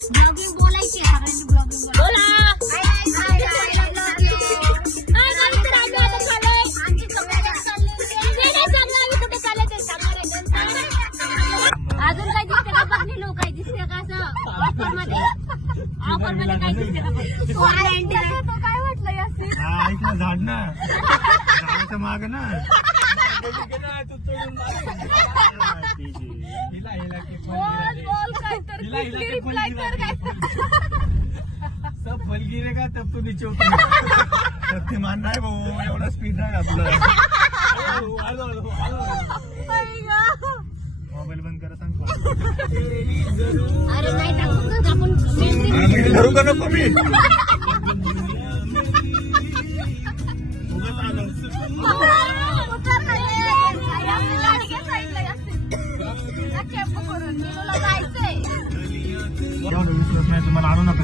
Blogging बोलायची सगळ्यांनी blogging बोला अजून काय दिसते का बघ लोक काय दिसते का असं ऑफर मध्ये काय दिसते का काय वाटलं यासी झाड ना झाडाच्या माग ना रिप्लाय कर काय सब बल गिरेगा तब तो नीचे उतर शक्तिमान नाही भाऊ एवढा स्पीड नाही आपलं मोबाईल बंद करा सांग अरे नाही आपण धरू का नको मी तुम्हाला आणू नका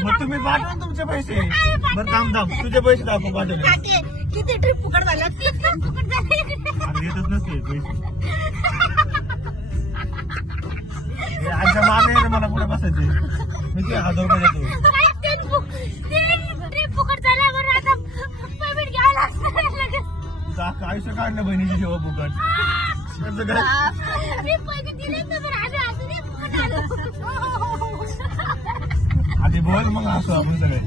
मग तुम्ही पाठवा तुमचे पैसे बरं थांब तुझे पैसे दाखव पाठवले किती ट्रिप फुकट झाल्या 3 ट्रिप फुकट झाले येतच नसते पैसे आमच्या मागे आहे मला पुढे बसायचे मी ते 1000 रुपये देतो ट्रिप फुकट झाल्यावर आता पेमेंट घ्यायला लागतं आयुष्य काढलं बहिणीची जेव्हा फुकट मी पैसे दिले तर आधी फुकट आलं आधी बोल मग असं आपण सगळे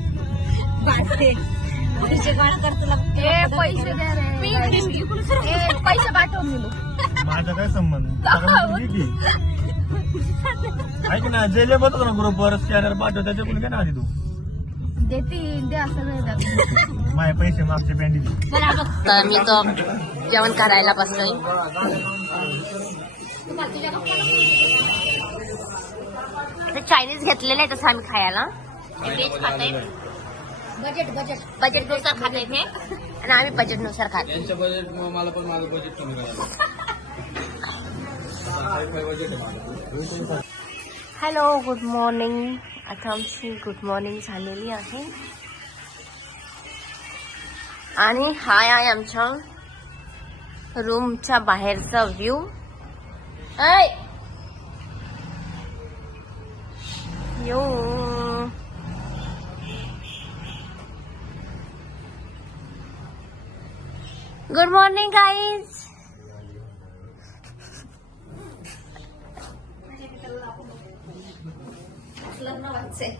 पैसे पाठवून दिलो माझा काय संबंध ऐक ना जेले बघतो ना ग्रुपवर स्कॅनर पाठव त्याच्याकडून काय ना आधी तू देतील ते असं नाही माझे पैसे मागचे पेंडी तर मी तो जेवण करायला बसलोय चायनीज घेतलेलं आहे तसं आम्ही खायला व्हेज खातोय बजेट नुसार खात इथे आणि आम्ही बजेट नुसार खातो यांच्या बजेट मला पण माझं बजेट कमी करायचं. Hello good morning. आता आमची गुड मॉर्निंग झालेली आहे आणि हाय आहे आमच्या रूमच्या बाहेरचा व्ह्यू. यो गुड मॉर्निंग गाईज. लग्न व्हायचंय.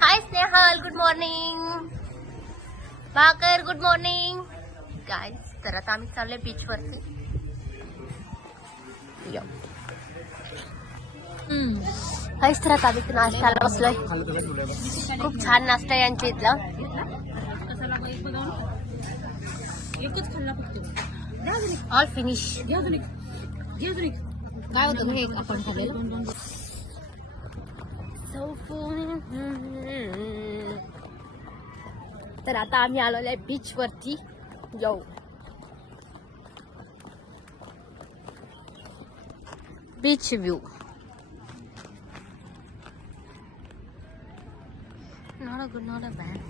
हाय स्नेहल गुड मॉर्निंग. भाकर गुड मॉर्निंग गाईज. तर आता आम्ही चाललोय बीच वरती. काहीच तर आता आम्ही नाश्त्याला बसलोय. खूप छान नाश्ता आहे यांच्या इथला. All finish. काय होतं हे आपण खाल्लेलं. तर आता आम्ही आलेलो आहे बीच वरती. Yo beach view. not a good, not a bad.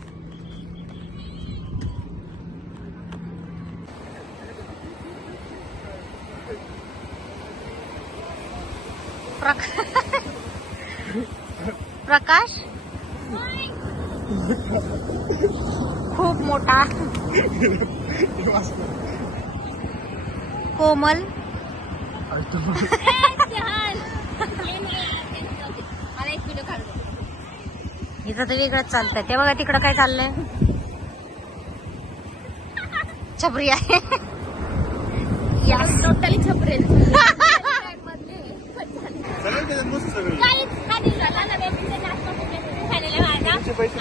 प्रकाश खूप मोठा. कोमल इथं तर वेगळंच चालतंय. ते बघा तिकडं काय चाललंय. छपरी आहे. टोटली छपरे.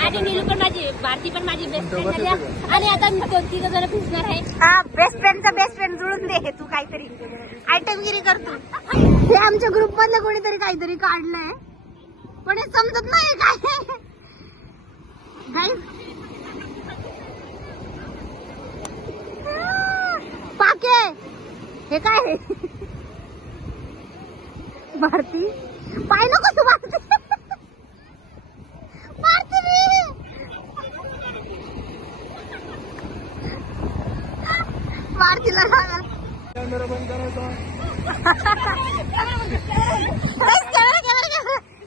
आणि नीलू पण माझी, भारती पण माझी बेस्ट फ्रेंड झाली आणि आता मी 2-3 जण फिरणार आहे. हा बेस्ट फ्रेंडचा बेस्ट फ्रेंड जुळून दे. तू काहीतरी आयटमगिरी करतो. हे आमच्या ग्रुप मधलं कोणीतरी काहीतरी काढलंय पण हे समजत नाही काय. पाके हे काय. भारती पाय नको तू. भारती तिला सांगाल कॅमेरा बंद करायचा.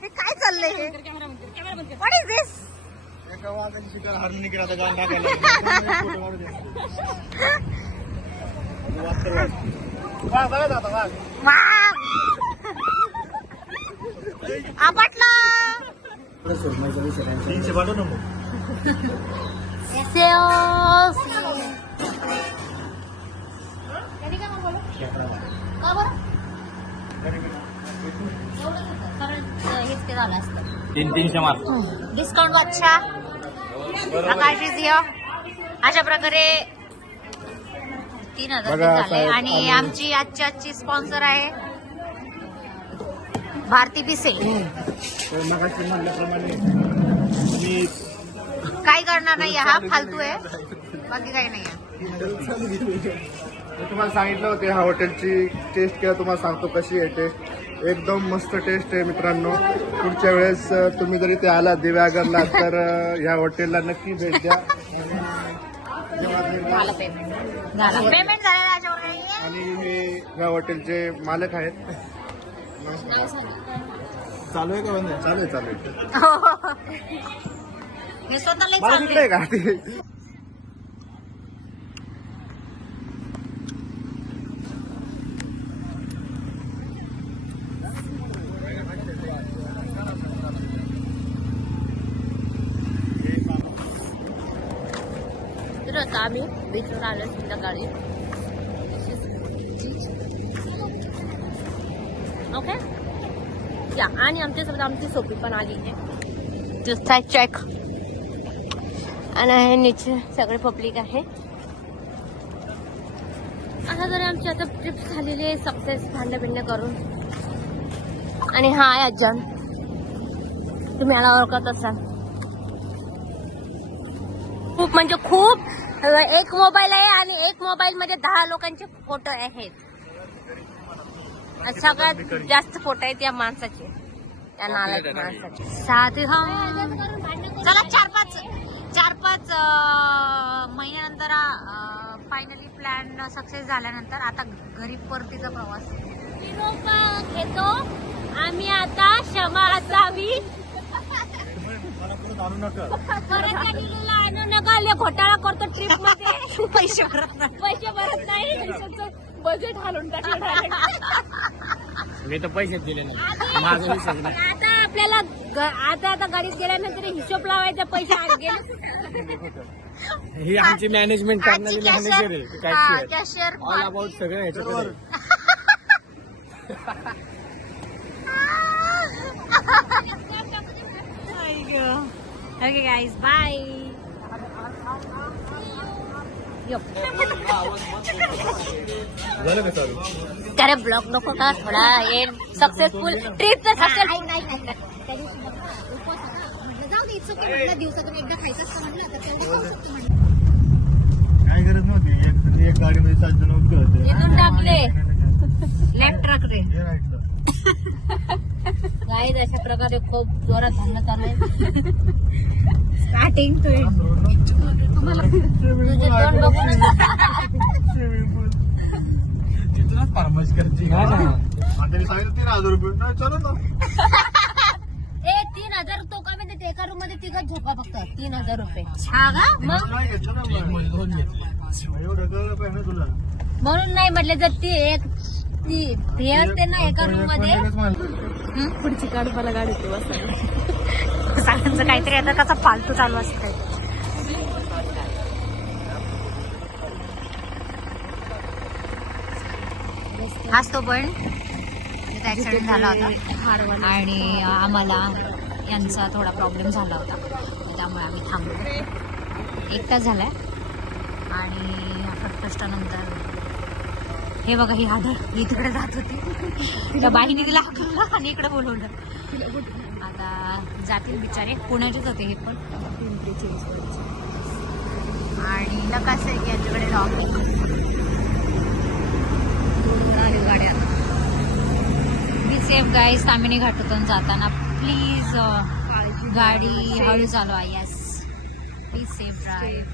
हे काय चाललंय हे व्हॉट इज दिस एका वाजाची शिकार हार्मोनिक आता गाणं टाकायला फोटो काढू दे. वाजता वाज. वाज बघा आता वाज. आपटला 300 पाठव ना मग. हेच ते झालं असतं 300 मार्क. डिस्काउंट अच्छा आकाश इज हिअर. अशा प्रकारे 3000 झाले. आणि आमची आजची स्पॉन्सर आहे भारती पिसे. मगाशी म्हणल्याप्रमाणे मी काही करणार नाही हा फालतू आहे बाकी काही नाही आहे. मी तुम्हाला सांगितलं होते ह्या हॉटेलची टेस्ट किंवा तुम्हाला सांगतो कशी आहे टेस्ट. एकदम मस्त टेस्ट आहे मित्रांनो. पुढच्या वेळेस तुम्ही जरी ते आला दिव्यागरला तर ह्या हॉटेलला नक्की भेट द्या. झालं पेमेंट झालं आणि हे ह्या हॉटेलचे मालक आहेत. चालू आहे का बंद आहे? चालू आहे. मी स्वतःला मला सांगते. तिकडे का ते तर आता आम्ही बीचवर आलो संध्याकाळी. ओके या आणि आमच्यासोबत आमची सोपी पण आली आहे. Just I check. आणि हे नीचे सगळे पब्लिक आहे. आता तरी आमची आता ट्रिप झालेली आहे सक्सेस भांडे बिंडे करून. आणि हा आहे अज्जन. तुम्ही याला ओळखत असाल. खूप म्हणजे खूप. एक मोबाईल आहे आणि एक मोबाईल मध्ये 10 लोकांचे फोटो आहेत. सगळ्यात जास्त फोटो आहेत या माणसाचे त्या नालायक माणसाचे. साथ हम चला 4-5 महिन्यानंतर फायनली प्लॅन सक्सेस झाल्यानंतर आता घरी परतीचा प्रवास घेतो आम्ही. आता क्षमा असावी परत त्या नीलूला आणू नका. घोटाळा करतो ट्रिप मध्ये. पैसे भरत नाही. बजेट हालून टाकलं. मी तर पैसेच दिले नाही. माझं विषय नाही. आता आपल्याला आता गाडीत गेल्यानंतर हिशोब लावायचा. पैसे गेले. ही आमची मॅनेजमेंट करणारी मॅनेजर आहे. कॅशियर ऑल अबाउट सगळं ह्याच्याकडे. Okay guys bye. झालं का चालू? त्याला ब्लॉग नको का थोडा. हे सक्सेसफुल ट्रिप तर सक्सेसफुल. जाऊ दे इतकं म्हटलं दिवसातून एकदा खायचं असतं म्हटलं तर तेवढं खाऊ शकतो म्हटलं. काय गरज नव्हती. एक गाडीमध्ये 7 जण होते. इथून टाकले लेफ्ट ट्रक रे. हे राईटला. गाईज अशा प्रकारे खूप जोरात भांडण चालू आहे. स्टार्टिंग टू तुम्हाला तुझे तोंड बघून तिथूनच फार्मस करते. त्यांनी सांगितलं 3000 रुपये. नाही चलो ना. 3000 तो का म्हणते एका रूम मध्ये तिघच झोपा फक्त 3000 रुपये. हा का मग नाही घेतलं ना मग. एवढं कळलं पाहिजे ना तुला. म्हणून नाही म्हटले जर ती हे असते ना एका रूम मध्ये. पुढची काढ मला गाडी सगळ्यांचं काहीतरी आता कसा फालतू चालू असत. हाच तो पण ऍक्सिडेंट झाला होता आणि आम्हाला यांचा थोडा प्रॉब्लेम झाला होता त्यामुळे आम्ही थांबलो. 1 तास झालाय आणि कष्टानंतर हे बघा ही आधार ही तिकडे जात होती. त्या बाईने तिला हाकललं आणि इकडे बोलवलं. आता जातील बिचारे. पुण्याचेच होते हे पण. आणि नकाश आहे की यांच्याकडे गाड्या. Be safe guys. तामिनी घाटातून जाताना प्लीज गाडी हळू चालवा. Yes please safe drive.